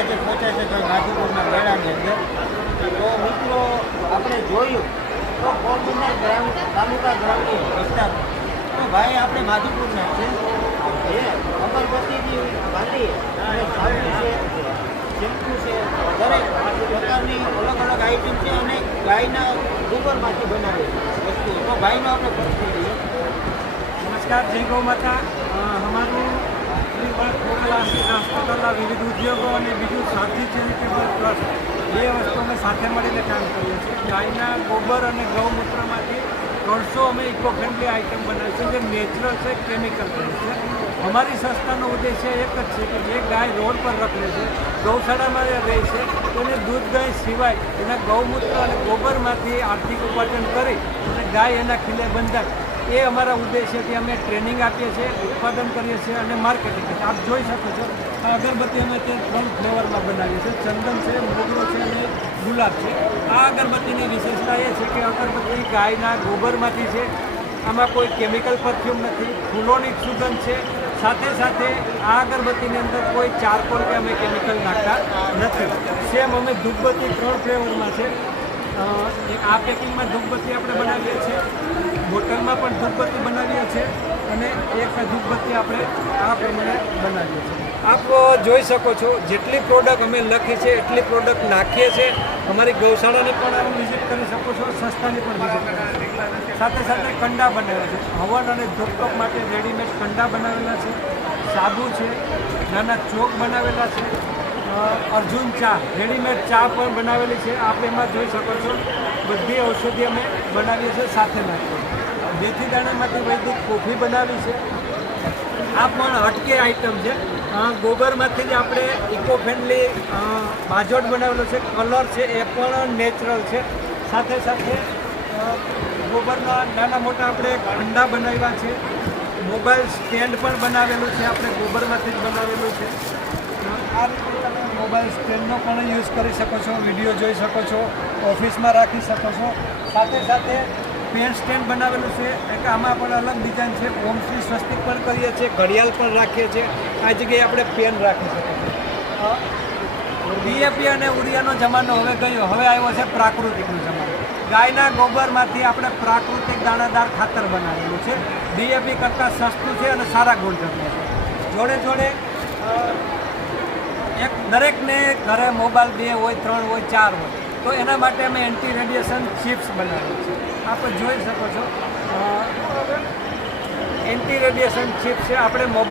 આજે પહોંચ્યા છે ગાંધીપુરના મેળાની અંદર. તો મિત્રો આપણે જોયું તો પોરબંદર તાલુકા ગ્રામ્ય વિસ્તાર તો ભાઈ આપણે માધુપુરના છે જે અગરબત્તીથી માંડી અને સાબુ છે, શેમ્પુ છે, દરેક પ્રકારની અલગ અલગ આઈટમ છે અને ગાયના ગોબરમાંથી બનાવે વસ્તુ. તો ભાઈનો આપણે પરિચય લઈએ. नमस्कार, जय गौ माता। हमारू हॉस्पिटल विविध उद्योगों और बीजू साथी चैरिटेबल ट्रस्ट ये वस्तु अमे साथे मळीने काम करीए छीए. गायना गोबर और गौमूत्रमांथी 300 अमे इको फ्रेंडली आइटम बनावी छे जे नेचरल है, केमिकल फ्री है. हमारी संस्थानो उद्देश्य एक ज छे कि जे गाय रोड पर रखले छे, गौशाला में रहे छे, तेने दूध गाय सिवाय एना गौमूत्र और गोबरमांथी आर्थिक उपार्जन करी अने गाय एना खिले बंधाय ये अमरा उद्देश्य थी अमे ट्रेनिंग आपीए छीए, उत्पादन करीए छीए और मार्केटिंग करीए. आप जोई शको छो आ अगरबत्ती अमे 3 फ्लेवर में बनावीए छीए. चंदन है, मोगरो है और गुलाब है. आ अगरबत्ती विशेषता ये है कि अगरबत्ती गायना गोबरमांथी है. आमां कोई केमिकल परफ्यूम नहीं, फूलोनी सुगंध है. साथे साथे आ अगरबत्ती अंदर कोई चारकोल के अमे केमिकल नाखता नहीं. सेम अमे धूपबत्ती 3 फ्लेवर में है. आ पेकिंग में धूपबत्ती આપણે બનાવીએ છીએ, બોટલમાં પણ ધૂપબત્તી બનાવીએ છીએ અને એક ધૂપબત્તી આપણે આ પ્રમાણે બનાવીએ છીએ. આપ જોઈ શકો છો જેટલી પ્રોડક્ટ અમે લખી છે એટલી પ્રોડક્ટ નાખીએ છીએ. અમારી ગૌશાળાની પણ આપ વિઝિટ કરી શકો છો, સંસ્થાની પણ વિઝિટ કરી શકો છો. સાથે સાથે કંડા બનાવ્યા છે, હવન અને ધૂપકપ માટે રેડીમેડ કંડા બનાવેલા છે, સાબુ છે, નાના ચોક બનાવેલા છે, अर्जुन चा रेडीमेड चा पण बनावेली है. आप एम जोई सको छो बधी औषधि अमे बनावीए छीए. साथे नाखीए मेथी दाणामांथी वैदिक कॉफी बनावी है. आ पण हटके आइटम है. गोबरमांथी ज आपणे इको फ्रेंडली बाजोट बनावेलो है. कलर है ए पण नेचरल है. साथे साथे गोबरना नाना मोटा आपणे कंडा बनाव्या है. मोबाइल स्टेन्ड पण बनावेलुं है, आपणे गोबरमांथी ज बनावेलुं है. आ रीते તમે મોબાઈલ સ્ટેન્ડનો પણ યુઝ કરી શકો છો, વિડીયો જોઈ શકો છો, ઓફિસમાં રાખી શકો છો. સાથે સાથે પેન સ્ટેન્ડ બનાવેલું છે એટલે આમાં પણ અલગ ડિઝાઇન છે. ઓમ શ્રી સ્વસ્તિક પણ કરીએ છીએ, ઘડિયાળ પણ રાખીએ છીએ. આ જગ્યાએ આપણે પેન રાખી શકીએ છીએ. ડીએપી અને ઉરિયાનો જમાનો હવે ગયો, હવે આવ્યો છે પ્રાકૃતિકનો જમાનો. ગાયના ગોબરમાંથી આપણે પ્રાકૃતિક દાણાદાર ખાતર બનાવેલું છે. ડીએપી કરતાં સસ્તું છે અને સારા ગુણધર્મો છે. જોડે જોડે एक दरेक ने घरे मोबाइल 2 हो 3 हो 4 हो तो एना माटे अमे एंटी रेडिएशन चिप्स बनावी छे. आप जोई सको छो एंटी रेडिएशन चिप्स है. आपणे